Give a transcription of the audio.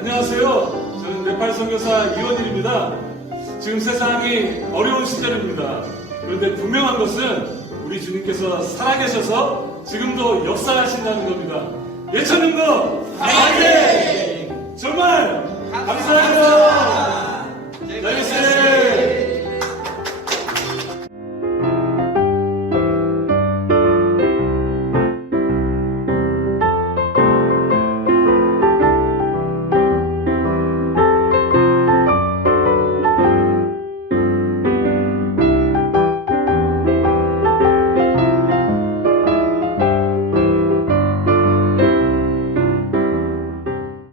안녕하세요. 저는 네팔 선교사 이원일입니다. 지금 세상이 어려운 시절입니다. 그런데 분명한 것은 우리 주님께서 살아계셔서 지금도 역사하신다는 겁니다. 예천능도 파이팅! 네,